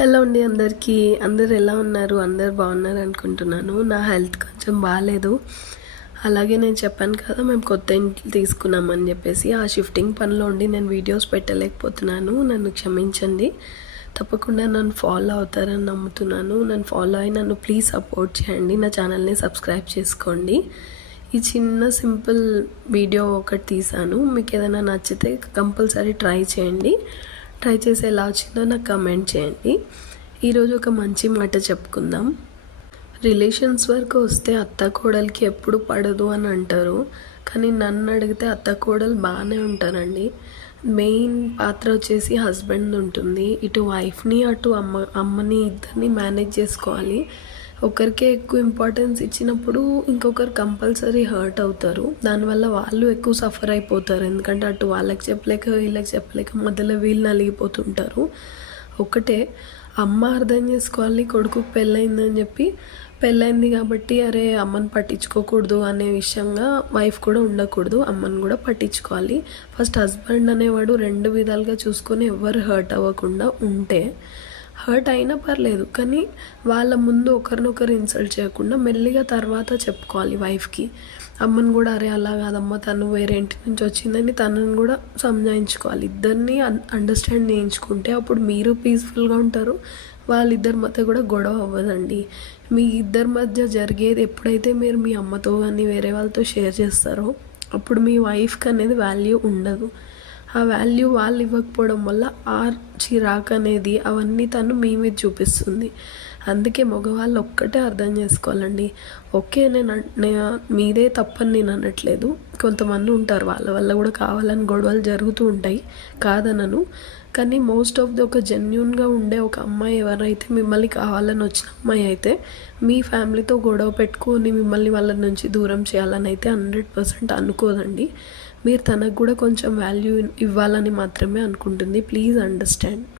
Hello అండి అందరికీ. అందరు ఎలా ఉన్నారు? అందరు బాగున్నారు అనుకుంటున్నాను. నా హెల్త్ కొంచెం బాగాలేదు. అలాగే నేను చెప్పాను కదా మేము కొత్త ఇంట్లో తీసుకున్నామని చెప్పేసి, ఆ షిఫ్టింగ్ పనిలో ఉండి నేను వీడియోస్ పెట్టలేకపోతున్నాను. నన్ను క్షమించండి. తప్పకుండా నన్ను ఫాలో అవుతారని నమ్ముతున్నాను. నన్ను ఫాలో అయ్యి నన్ను ప్లీజ్ సపోర్ట్ చేయండి. నా ఛానల్ని సబ్స్క్రైబ్ చేసుకోండి. ఈ చిన్న సింపుల్ వీడియో ఒకటి తీసాను. మీకు ఏదైనా నచ్చితే కంపల్సరీ ట్రై చేయండి. ట్రై చేసి ఎలా వచ్చిందో నాకు కమెంట్ చేయండి. ఈరోజు ఒక మంచి మాట చెప్పుకుందాం. రిలేషన్స్ వరకు వస్తే అత్త కోడలికి ఎప్పుడు పడదు అని అంటారు. కానీ నన్ను అడిగితే అత్త కోడలు బాగానే ఉంటారండి. మెయిన్ పాత్ర వచ్చేసి హస్బెండ్ ఉంటుంది. ఇటు వైఫ్ని అటు అమ్మని ఇద్దరిని మేనేజ్ చేసుకోవాలి. ఒకరికే ఎక్కువ ఇంపార్టెన్స్ ఇచ్చినప్పుడు ఇంకొకరు కంపల్సరీ హర్ట్ అవుతారు. దానివల్ల వాళ్ళు ఎక్కువ సఫర్ అయిపోతారు. ఎందుకంటే అటు వాళ్ళకి చెప్పలేక వీళ్ళకి చెప్పలేక మధ్యలో వీళ్ళు నలిగిపోతుంటారు. ఒకటే అమ్మ అర్థం చేసుకోవాలి, కొడుకుకి పెళ్ళయిందని చెప్పి పెళ్ళైంది కాబట్టి అరే అమ్మని పట్టించుకోకూడదు అనే విషయంగా వైఫ్ కూడా ఉండకూడదు. అమ్మని కూడా పట్టించుకోవాలి. ఫస్ట్ హస్బెండ్ అనేవాడు రెండు విధాలుగా చూసుకొని ఎవరు హర్ట్ అవ్వకుండా ఉంటే హర్ట్ అయినా పర్లేదు, కానీ వాళ్ళ ముందు ఒకరినొకరు ఇన్సల్ట్ చేయకుండా మెల్లిగా తర్వాత చెప్పుకోవాలి వైఫ్కి. అమ్మని కూడా అరే అలా కాదమ్మ తను వేరే ఇంటి నుంచి వచ్చిందని తనని కూడా సంజాయించుకోవాలి. ఇద్దరిని అండర్స్టాండ్ చేయించుకుంటే అప్పుడు మీరు పీస్ఫుల్గా ఉంటారు. వాళ్ళిద్దరి మధ్య కూడా గొడవ అవ్వదండి. మీ ఇద్దరి మధ్య జరిగేది ఎప్పుడైతే మీరు మీ అమ్మతో కానీ వేరే వాళ్ళతో షేర్ చేస్తారో అప్పుడు మీ వైఫ్కి అనేది వాల్యూ ఉండదు. ఆ వాల్యూ వాళ్ళు ఇవ్వకపోవడం వల్ల ఆ చిరాకు అనేది అవన్నీ తను మీ మీద చూపిస్తుంది. అందుకే మగవాళ్ళు ఒక్కటే అర్థం చేసుకోవాలండి. ఓకే నేను మీదే తప్పని నేను అనట్లేదు. కొంతమంది ఉంటారు వాళ్ళ వల్ల కూడా కావాలని గొడవలు జరుగుతూ ఉంటాయి, కాదనను. కానీ మోస్ట్ ఆఫ్ ది ఒక జెన్యూన్గా ఉండే ఒక అమ్మాయి ఎవరైతే మిమ్మల్ని కావాలని వచ్చిన అమ్మాయి అయితే మీ ఫ్యామిలీతో గొడవ పెట్టుకొని మిమ్మల్ని వాళ్ళ నుంచి దూరం చేయాలని అయితే 100% అనుకోదండి. మీరు తనకు కూడా కొంచెం వాల్యూ ఇవ్వాలని మాత్రమే అనుకుంటుంది. Please understand.